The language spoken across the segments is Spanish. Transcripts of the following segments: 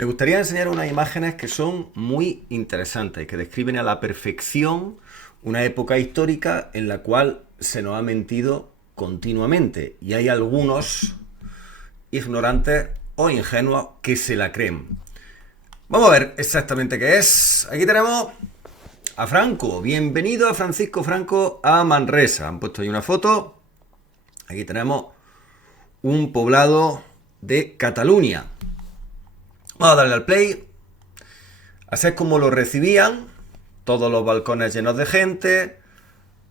Me gustaría enseñar unas imágenes que son muy interesantes, que describen a la perfección una época histórica en la cual se nos ha mentido continuamente. Y hay algunos ignorantes o ingenuos que se la creen. Vamos a ver exactamente qué es. Aquí tenemos a Franco. Bienvenido a Francisco Franco a Manresa. Han puesto ahí una foto. Aquí tenemos un poblado de Cataluña. Vamos a darle al play. Así es como lo recibían. Todos los balcones llenos de gente.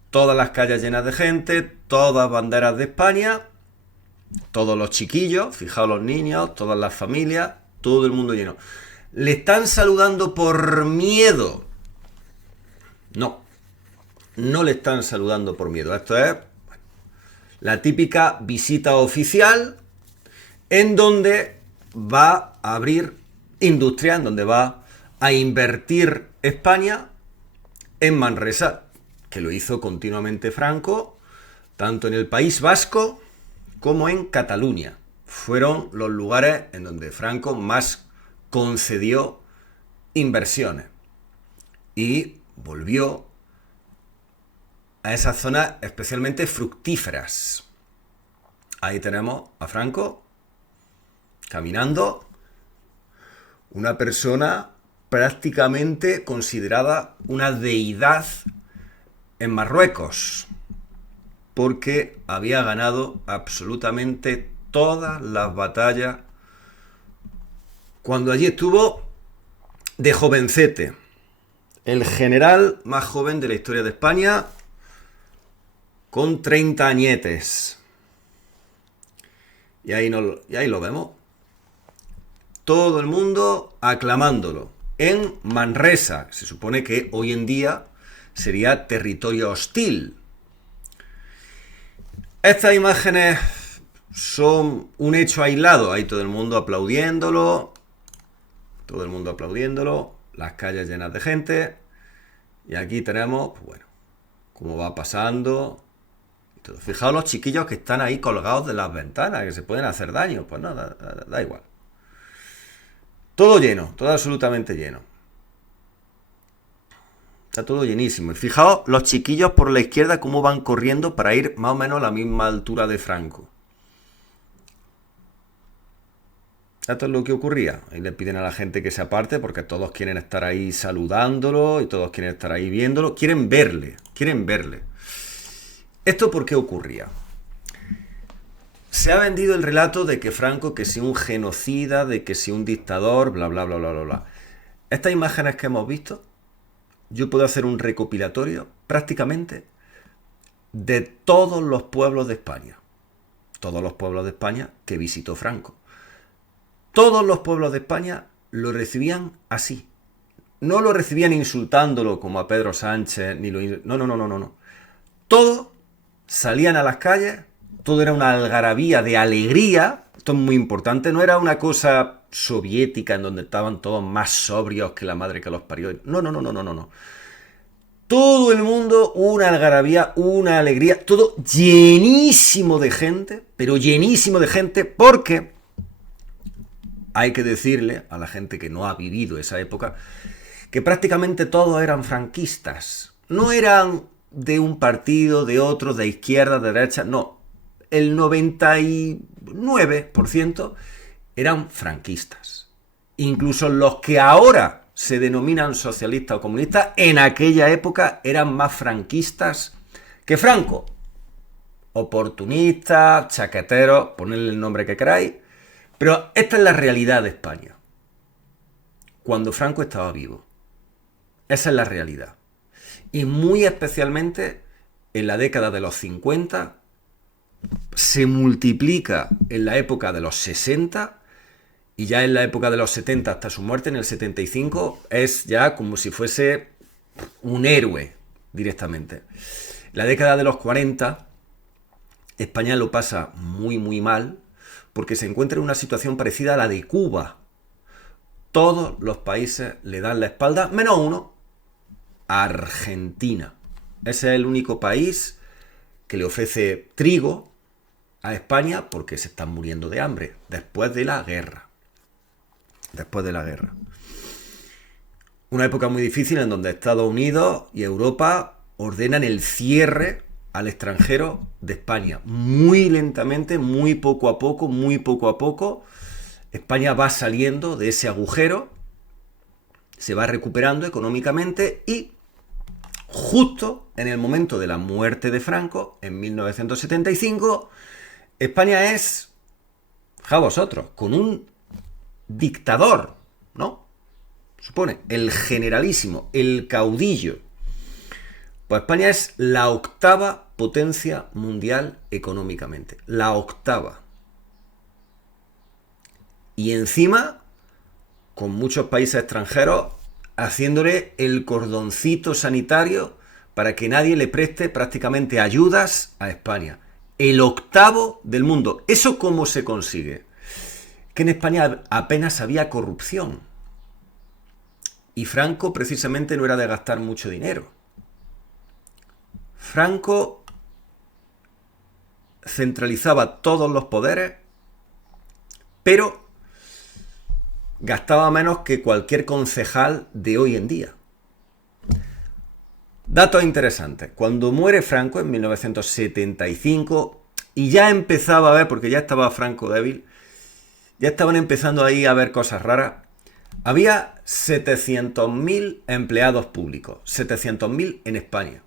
Todas las calles llenas de gente. Todas banderas de España. Todos los chiquillos. Fijaos los niños. Todas las familias. Todo el mundo lleno. ¿Le están saludando por miedo? No. No le están saludando por miedo. Esto es la típica visita oficial en donde va a abrir industria, en donde va a invertir España en Manresa, que lo hizo continuamente Franco, tanto en el País Vasco como en Cataluña. Fueron los lugares en donde Franco más concedió inversiones y volvió a esas zonas especialmente fructíferas. Ahí tenemos a Franco caminando, una persona prácticamente considerada una deidad en Marruecos, porque había ganado absolutamente todas las batallas cuando allí estuvo de jovencete. El general más joven de la historia de España, con 30 añetes. Y ahí lo vemos. Todo el mundo aclamándolo. En Manresa, se supone que hoy en día sería territorio hostil. Estas imágenes son un hecho aislado. Hay todo el mundo aplaudiéndolo. Todo el mundo aplaudiéndolo. Las calles llenas de gente. Y aquí tenemos, pues bueno, cómo va pasando. Fijaos los chiquillos que están ahí colgados de las ventanas, que se pueden hacer daño. Pues no, da igual. Todo lleno, todo absolutamente lleno. Está todo llenísimo. Y fijaos los chiquillos por la izquierda cómo van corriendo para ir más o menos a la misma altura de Franco. Esto es lo que ocurría. Ahí le piden a la gente que se aparte porque todos quieren estar ahí saludándolo y todos quieren estar ahí viéndolo. Quieren verle, quieren verle. ¿Esto por qué ocurría? Se ha vendido el relato de que Franco, que si un genocida, de que si un dictador, bla, bla, bla, bla, bla, bla. Estas imágenes que hemos visto, yo puedo hacer un recopilatorio prácticamente de todos los pueblos de España. Todos los pueblos de España que visitó Franco. Todos los pueblos de España lo recibían así. No lo recibían insultándolo como a Pedro Sánchez, ni lo... No. Todos salían a las calles, todo era una algarabía de alegría. Esto es muy importante, no era una cosa soviética en donde estaban todos más sobrios que la madre que los parió. No. Todo el mundo, una algarabía, una alegría, todo llenísimo de gente, pero llenísimo de gente porque hay que decirle a la gente que no ha vivido esa época que prácticamente todos eran franquistas. No eran de un partido, de otro, de izquierda, de derecha, no. El 99% eran franquistas. Incluso los que ahora se denominan socialistas o comunistas, en aquella época eran más franquistas que Franco. Oportunistas, chaqueteros, ponedle el nombre que queráis. Pero esta es la realidad de España. Cuando Franco estaba vivo. Esa es la realidad. Y muy especialmente en la década de los 50, se multiplica en la época de los 60 y ya en la época de los 70 hasta su muerte en el 75 es ya como si fuese un héroe directamente. En la década de los 40 España lo pasa muy mal porque se encuentra en una situación parecida a la de Cuba. Todos los países le dan la espalda, menos uno, Argentina. Ese es el único país que le ofrece trigo a España porque se están muriendo de hambre después de la guerra. después de la guerra. Una época muy difícil en donde Estados Unidos y Europa ordenan el cierre al extranjero de España. Muy lentamente, muy poco a poco, España va saliendo de ese agujero, se va recuperando económicamente y justo en el momento de la muerte de Franco, en 1975, España es, a vosotros, con un dictador, ¿no? Supone, el generalísimo, el caudillo. Pues España es la octava potencia mundial económicamente. La octava. Y encima, con muchos países extranjeros haciéndole el cordoncito sanitario para que nadie le preste prácticamente ayudas a España. El octavo del mundo. ¿Eso cómo se consigue? Que en España apenas había corrupción. Y Franco precisamente no era de gastar mucho dinero. Franco centralizaba todos los poderes, pero gastaba menos que cualquier concejal de hoy en día. Datos interesantes. Cuando muere Franco en 1975, y ya empezaba a ver, porque ya estaba Franco débil, ya estaban empezando ahí a ver cosas raras, había 700.000 empleados públicos, 700.000 en España.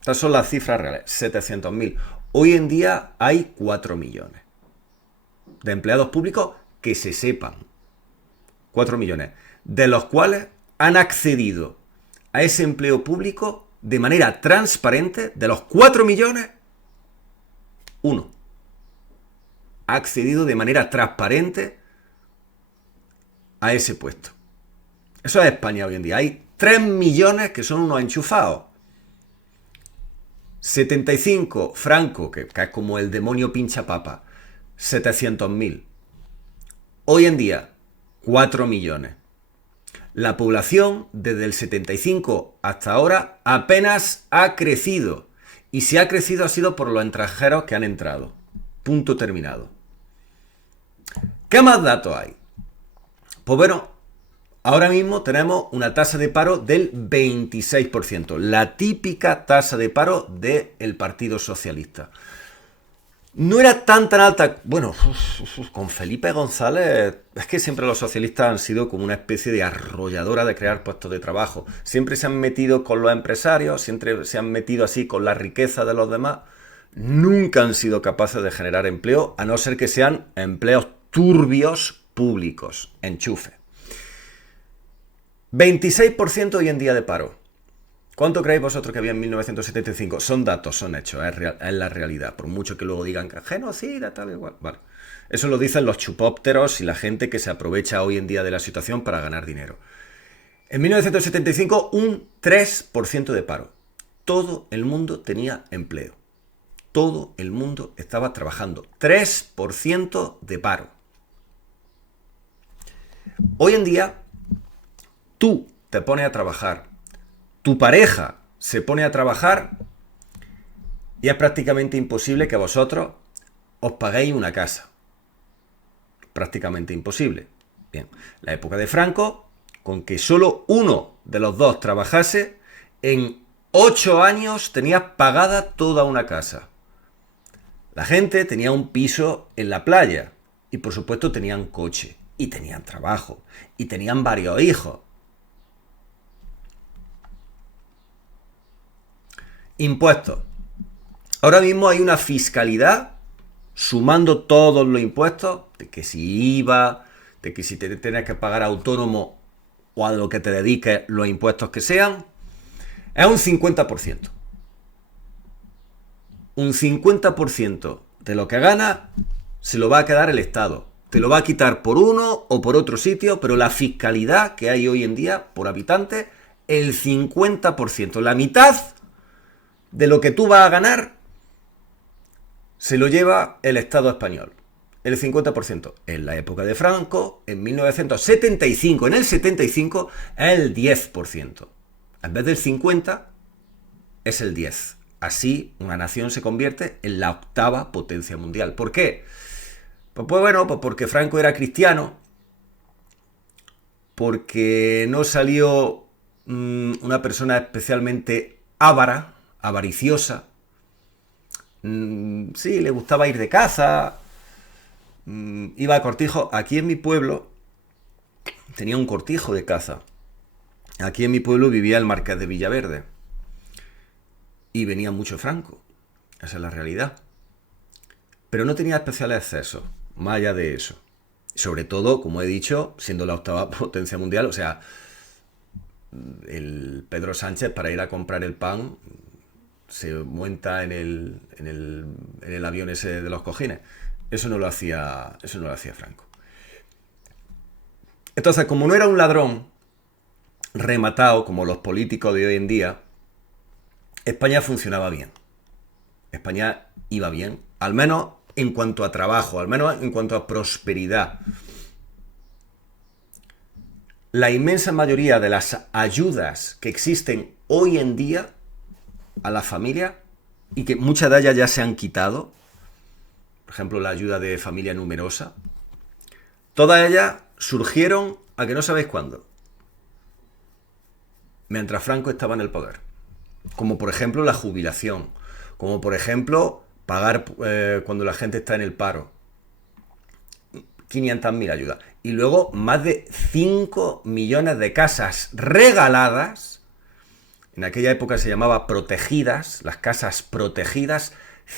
Estas son las cifras reales, 700.000. Hoy en día hay 4 millones de empleados públicos que se sepan. 4 millones, de los cuales han accedido a ese empleo público de manera transparente. De los 4 millones, uno ha accedido de manera transparente a ese puesto. Eso es España hoy en día. Hay 3 millones que son unos enchufados. 75, Franco, que es como el demonio pincha papa, 700.000. Hoy en día, 4 millones. La población desde el 75 hasta ahora apenas ha crecido. Y si ha crecido ha sido por los extranjeros que han entrado. Punto terminado. ¿Qué más datos hay? Pues bueno, ahora mismo tenemos una tasa de paro del 26%, la típica tasa de paro del Partido Socialista. No era tan alta, bueno, con Felipe González, es que siempre los socialistas han sido como una especie de arrolladora de crear puestos de trabajo. Siempre se han metido con los empresarios, siempre se han metido así con la riqueza de los demás. Nunca han sido capaces de generar empleo, a no ser que sean empleos turbios públicos, enchufe. 26% hoy en día de paro. ¿Cuánto creéis vosotros que había en 1975? Son datos, son hechos, es la realidad. Por mucho que luego digan que genocida, tal igual. Vale. Eso lo dicen los chupópteros y la gente que se aprovecha hoy en día de la situación para ganar dinero. En 1975, un 3% de paro. Todo el mundo tenía empleo. Todo el mundo estaba trabajando. 3% de paro. Hoy en día, tú te pones a trabajar, tu pareja se pone a trabajar y es prácticamente imposible que vosotros os paguéis una casa. Prácticamente imposible. Bien, la época de Franco, con que solo uno de los dos trabajase, en 8 años tenías pagada toda una casa. La gente tenía un piso en la playa y por supuesto tenían coche. Y tenían trabajo. Y tenían varios hijos. Impuestos. Ahora mismo hay una fiscalidad sumando todos los impuestos, de que si IVA, de que si te tienes que pagar autónomo o a lo que te dediques los impuestos que sean, es un 50%. Un 50% de lo que gana se lo va a quedar el Estado. Te lo va a quitar por uno o por otro sitio, pero la fiscalidad que hay hoy en día por habitante, el 50%, la mitad de lo que tú vas a ganar, se lo lleva el Estado español. El 50%. En la época de Franco, en 1975, en el 75, es el 10%. En vez del 50, es el 10%. Así, una nación se convierte en la octava potencia mundial. ¿Por qué? Pues bueno, pues porque Franco era cristiano porque no salió una persona especialmente avara, avariciosa. Sí, le gustaba ir de caza, iba a cortijo. Aquí en mi pueblo tenía un cortijo de caza. Aquí en mi pueblo vivía el marqués de Villaverde. Y venía mucho Franco. Esa es la realidad. Pero no tenía especiales excesos, más allá de eso. Sobre todo, como he dicho, siendo la octava potencia mundial, o sea, el Pedro Sánchez para ir a comprar el pan se monta en el avión ese de los cojines. Eso no lo hacía Franco. Entonces, como no era un ladrón rematado como los políticos de hoy en día, España funcionaba bien. España iba bien, al menos en cuanto a trabajo, al menos en cuanto a prosperidad. La inmensa mayoría de las ayudas que existen hoy en día a la familia, y que muchas de ellas ya se han quitado, por ejemplo la ayuda de familia numerosa, todas ellas surgieron a que no sabéis cuándo, mientras Franco estaba en el poder. Como por ejemplo la jubilación, como por ejemplo pagar cuando la gente está en el paro. 500.000 ayudas. Y luego más de 5 millones de casas regaladas. En aquella época se llamaba protegidas, las casas protegidas.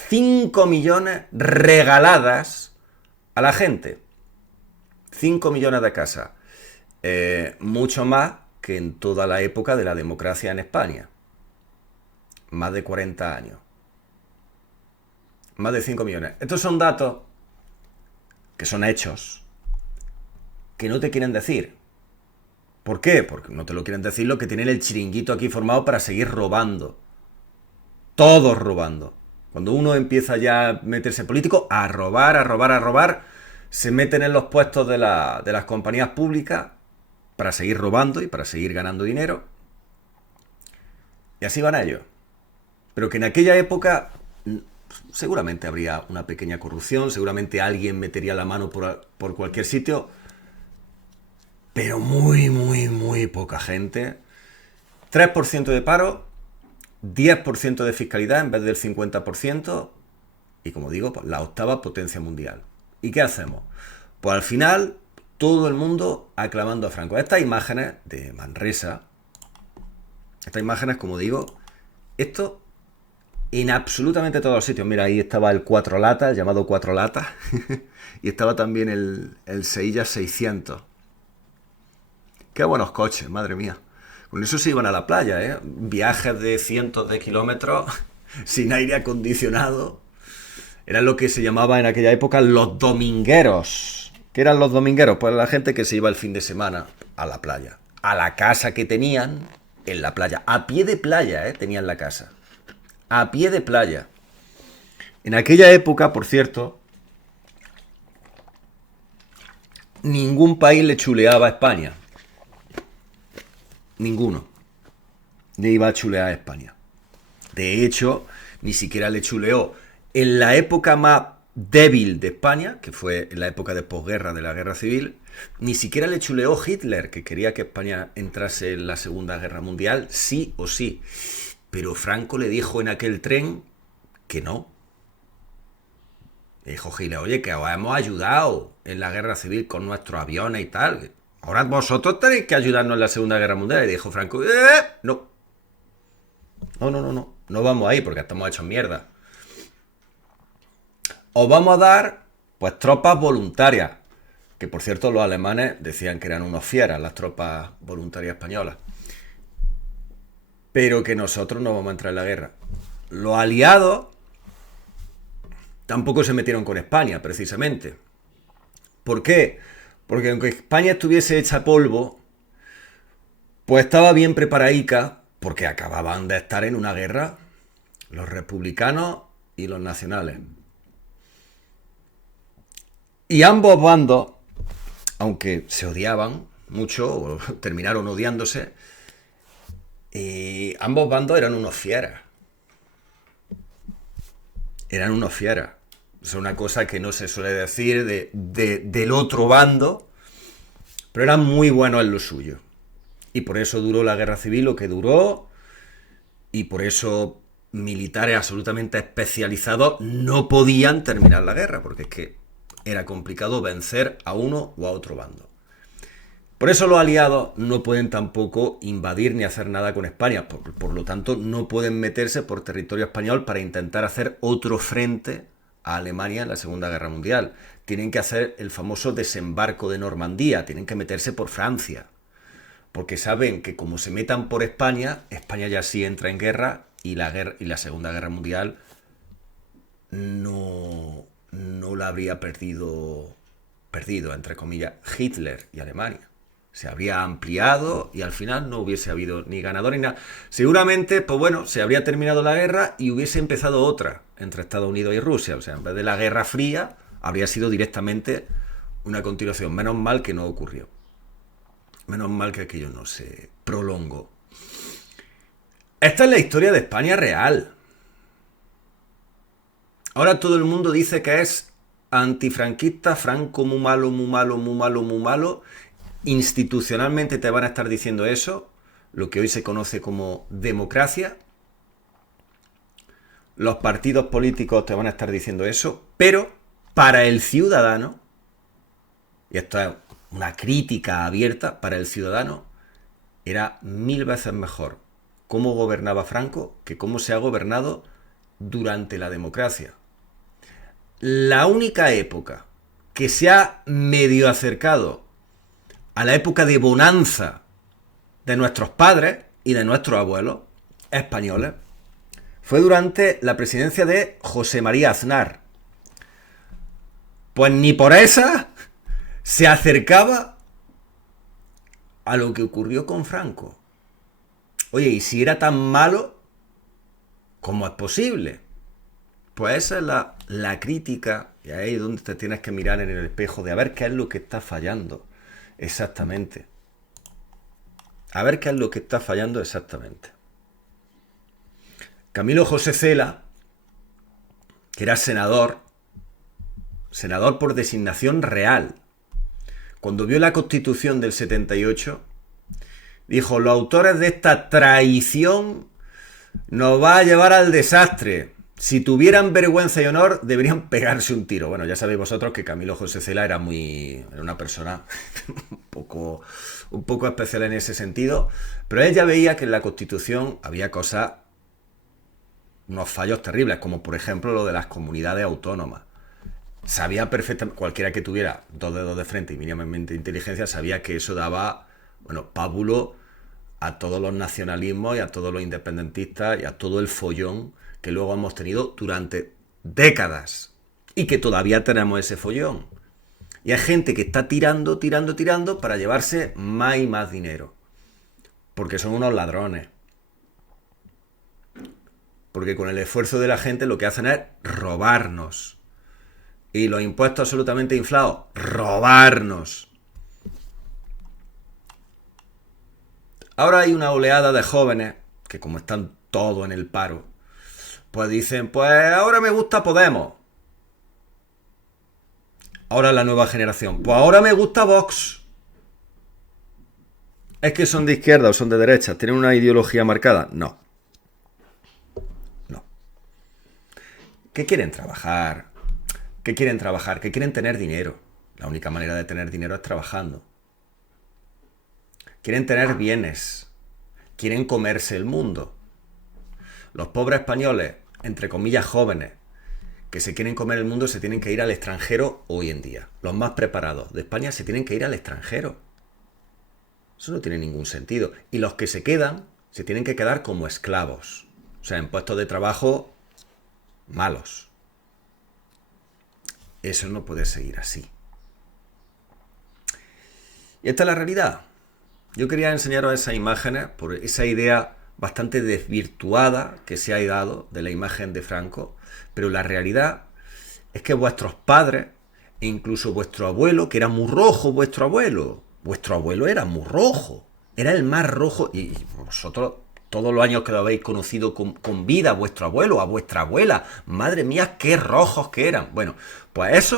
5 millones regaladas a la gente. 5 millones de casas. Mucho más que en toda la época de la democracia en España. Más de 40 años. Más de 5 millones. Estos son datos que son hechos que no te quieren decir. ¿Por qué? Porque no te lo quieren decir los que tienen el chiringuito aquí formado para seguir robando. Todos robando. Cuando uno empieza ya a meterse político, a robar, se meten en los puestos de las compañías públicas para seguir robando y para seguir ganando dinero. Y así van ellos. Pero que en aquella época seguramente habría una pequeña corrupción, seguramente alguien metería la mano por cualquier sitio, pero muy poca gente. 3% de paro, 10% de fiscalidad en vez del 50%, y como digo, pues la octava potencia mundial. ¿Y qué hacemos? Pues al final, todo el mundo aclamando a Franco. Estas imágenes de Manresa, estas imágenes, como digo, esto en absolutamente todos los sitios. Mira, ahí estaba el Cuatro Latas, el llamado Cuatro Latas, y estaba también el Seilla 600. Qué buenos coches, madre mía. Con eso se iban a la playa, ¿eh? Viajes de cientos de kilómetros sin aire acondicionado. Eran lo que se llamaba en aquella época los domingueros. ¿Qué eran los domingueros? Pues la gente que se iba el fin de semana a la playa. A la casa que tenían en la playa. A pie de playa, tenían la casa. A pie de playa. En aquella época, por cierto, ningún país le chuleaba a España. Ninguno le iba a chulear a España. De hecho, ni siquiera le chuleó. En la época más débil de España, que fue en la época de posguerra de la Guerra Civil, ni siquiera le chuleó Hitler, que quería que España entrase en la Segunda Guerra Mundial, sí o sí. Pero Franco le dijo en aquel tren que no. Le dijo Hitler, oye, que os hemos ayudado en la Guerra Civil con nuestros aviones y tal. Ahora vosotros tenéis que ayudarnos en la Segunda Guerra Mundial. Y dijo Franco, no. No vamos ahí porque estamos hechos mierda. Os vamos a dar, pues, tropas voluntarias. Que, por cierto, los alemanes decían que eran unos fieras, las tropas voluntarias españolas. Pero que nosotros no vamos a entrar en la guerra. Los aliados tampoco se metieron con España, precisamente. ¿Por qué? Porque aunque España estuviese hecha polvo, pues estaba bien preparadica, porque acababan de estar en una guerra los republicanos y los nacionales. Y ambos bandos, aunque se odiaban mucho, o terminaron odiándose, ambos bandos eran unos fieras. Eran unos fieras. Es una cosa que no se suele decir del otro bando, pero eran muy buenos en lo suyo. Y por eso duró la guerra civil lo que duró, y por eso militares absolutamente especializados no podían terminar la guerra, porque es que era complicado vencer a uno o a otro bando. Por eso los aliados no pueden tampoco invadir ni hacer nada con España, por lo tanto no pueden meterse por territorio español para intentar hacer otro frente a Alemania en la Segunda Guerra Mundial. Tienen que hacer el famoso desembarco de Normandía, tienen que meterse por Francia, porque saben que como se metan por España, España ya sí entra en guerra y la Segunda Guerra Mundial no la habría perdido, entre comillas, Hitler y Alemania. Se habría ampliado y al final no hubiese habido ni ganador ni nada. Seguramente, pues bueno, se habría terminado la guerra y hubiese empezado otra entre Estados Unidos y Rusia. O sea, en vez de la Guerra Fría, habría sido directamente una continuación. Menos mal que no ocurrió. Menos mal que aquello no se prolongó. Esta es la historia de España real. Ahora todo el mundo dice que es antifranquista, Franco muy malo, muy malo, muy malo, muy malo. Institucionalmente te van a estar diciendo eso, lo que hoy se conoce como democracia. Los partidos políticos te van a estar diciendo eso, pero para el ciudadano, y esto es una crítica abierta, para el ciudadano era 1000 veces mejor cómo gobernaba Franco que cómo se ha gobernado durante la democracia. La única época que se ha medio acercado a la época de bonanza de nuestros padres y de nuestros abuelos españoles fue durante la presidencia de José María Aznar. Pues ni por esa se acercaba a lo que ocurrió con Franco. Oye, y si era tan malo, ¿cómo es posible? Pues esa es la crítica, y ahí es donde te tienes que mirar en el espejo de a ver qué es lo que está fallando. Exactamente. A ver qué es lo que está fallando exactamente. Camilo José Cela, que era senador por designación real, cuando vio la Constitución del 78, dijo: los autores de esta traición nos va a llevar al desastre. Si tuvieran vergüenza y honor, deberían pegarse un tiro. Bueno, ya sabéis vosotros que Camilo José Cela era una persona un poco especial en ese sentido, pero él ya veía que en la Constitución había unos fallos terribles, como por ejemplo lo de las comunidades autónomas. Sabía perfectamente, cualquiera que tuviera 2 dedos de frente y mínimamente inteligencia, sabía que eso daba, pábulo a todos los nacionalismos y a todos los independentistas y a todo el follón que luego hemos tenido durante décadas y que todavía tenemos ese follón. Y hay gente que está tirando para llevarse más y más dinero. Porque son unos ladrones. Porque con el esfuerzo de la gente lo que hacen es robarnos. Y los impuestos absolutamente inflados, robarnos. Ahora hay una oleada de jóvenes que, como están todos en el paro, pues dicen: pues ahora me gusta Podemos. Ahora la nueva generación: pues ahora me gusta Vox. ¿Es que son de izquierda o son de derecha? ¿Tienen una ideología marcada? No. ¿Qué quieren trabajar? ¿Qué quieren tener dinero? La única manera de tener dinero es trabajando. Quieren tener bienes. Quieren comerse el mundo. Los pobres españoles, entre comillas jóvenes, que se quieren comer el mundo, se tienen que ir al extranjero hoy en día. Los más preparados de España se tienen que ir al extranjero. Eso no tiene ningún sentido. Y los que se quedan, se tienen que quedar como esclavos. O sea, en puestos de trabajo malos. Eso no puede seguir así. Y esta es la realidad. Yo quería enseñaros esas imágenes por esa idea bastante desvirtuada que se ha dado de la imagen de Franco, pero la realidad es que vuestros padres e incluso vuestro abuelo, que era muy rojo, vuestro abuelo era muy rojo, era el más rojo, y vosotros todos los años que lo habéis conocido con vida, a vuestro abuelo, a vuestra abuela, madre mía, qué rojos que eran. Bueno, pues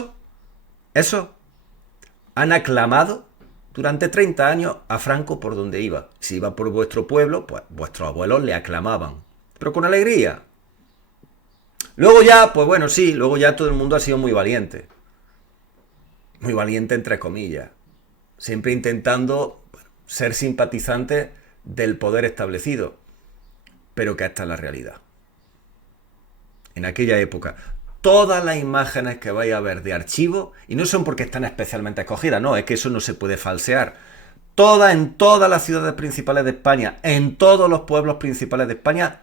eso han aclamado durante 30 años a Franco por donde iba. Si iba por vuestro pueblo, pues vuestros abuelos le aclamaban, pero con alegría. Luego ya, pues bueno, sí, luego ya todo el mundo ha sido muy valiente. Muy valiente entre comillas. Siempre intentando ser simpatizante del poder establecido. Pero que esta es la realidad. En aquella época, todas las imágenes que vais a ver de archivo, y no son porque están especialmente escogidas, no, es que eso no se puede falsear. En todas las ciudades principales de España, en todos los pueblos principales de España,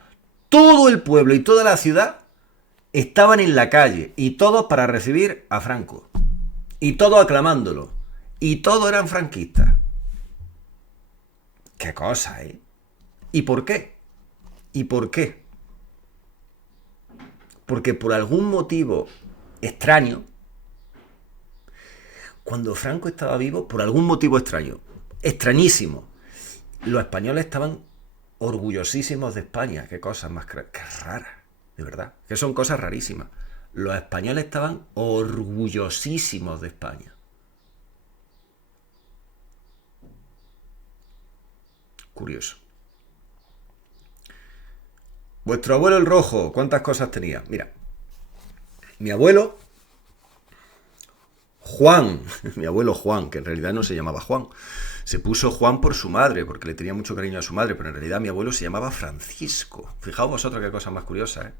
todo el pueblo y toda la ciudad estaban en la calle, y todos para recibir a Franco. Y todos aclamándolo. Y todos eran franquistas. Qué cosa, ¿eh? ¿Y por qué? ¿Y por qué? Porque por algún motivo extraño, cuando Franco estaba vivo, por algún motivo extraño, extrañísimo, los españoles estaban orgullosísimos de España. Qué cosas más qué raras, de verdad, que son cosas rarísimas. Los españoles estaban orgullosísimos de España. Curioso. Vuestro abuelo el Rojo, ¿cuántas cosas tenía? Mira, mi abuelo Juan, mi abuelo Juan, que en realidad no se llamaba Juan, se puso Juan por su madre, porque le tenía mucho cariño a su madre, pero en realidad mi abuelo se llamaba Francisco. Fijaos vosotros qué cosa más curiosa, ¿eh?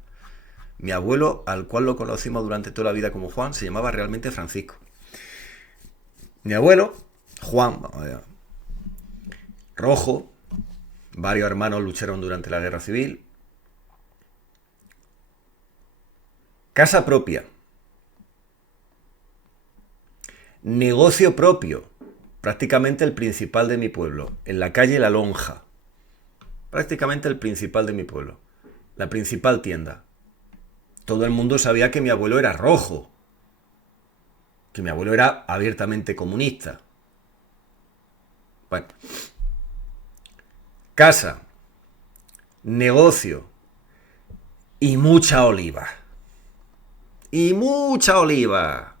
Mi abuelo, al cual lo conocimos durante toda la vida como Juan, se llamaba realmente Francisco. Mi abuelo, Juan, vamos a ver, Rojo, varios hermanos lucharon durante la Guerra Civil. Casa propia. Negocio propio. Prácticamente el principal de mi pueblo. En la calle La Lonja. Prácticamente el principal de mi pueblo. La principal tienda. Todo el mundo sabía que mi abuelo era rojo. Que mi abuelo era abiertamente comunista. Bueno. Casa. Negocio. Y mucha oliva. Y mucha oliva.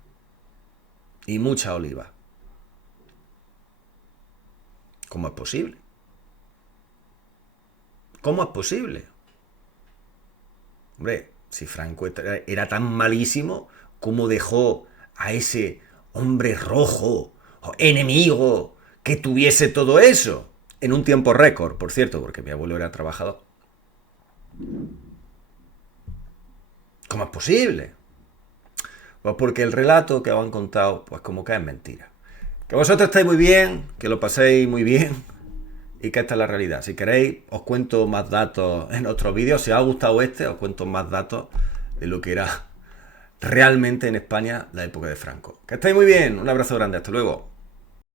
Y mucha oliva. ¿Cómo es posible? ¿Cómo es posible? Hombre, si Franco era tan malísimo, ¿cómo dejó a ese hombre rojo, enemigo, que tuviese todo eso? En un tiempo récord, por cierto, porque mi abuelo era trabajador. ¿Cómo es posible? Pues porque el relato que os han contado, pues como que es mentira. Que vosotros estáis muy bien, que lo paséis muy bien y que esta es la realidad. Si queréis, os cuento más datos en otros vídeos. Si os ha gustado este, os cuento más datos de lo que era realmente en España la época de Franco. Que estáis muy bien. Un abrazo grande. Hasta luego.